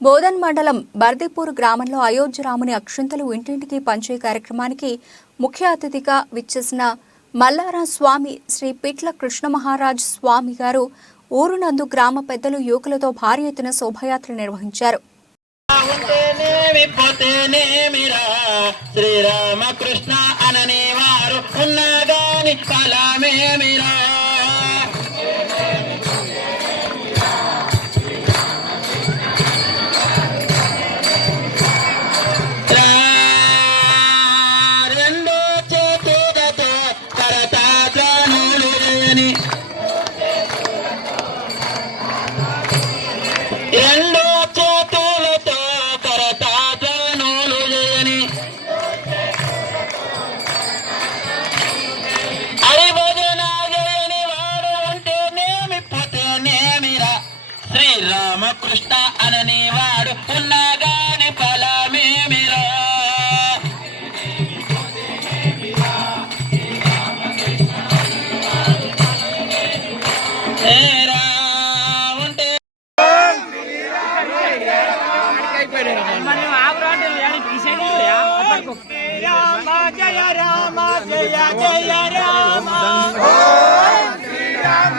బోధన్ మండలం బర్దిపూర్ గ్రామంలో అయోధ్య రాముని అక్షంతలు ఇంటింటికి పంచే కార్యక్రమానికి ముఖ్య అతిథిగా విచ్చేసిన మల్లారా స్వామి శ్రీ పిట్ల కృష్ణ మహారాజ్ స్వామి గారు ఊరునందు గ్రామ పెద్దలు యువకులతో భారీ ఎత్తున శోభయాత్ర నిర్వహించారు. శ్రీరామకృష్ణ అనని వారు శ్రీరామకృష్ణ అనని వాడు ఉన్నగాని ఫలమేమిరా? రామ జయ రామ. జయ జయ రామ. శ్రీరామ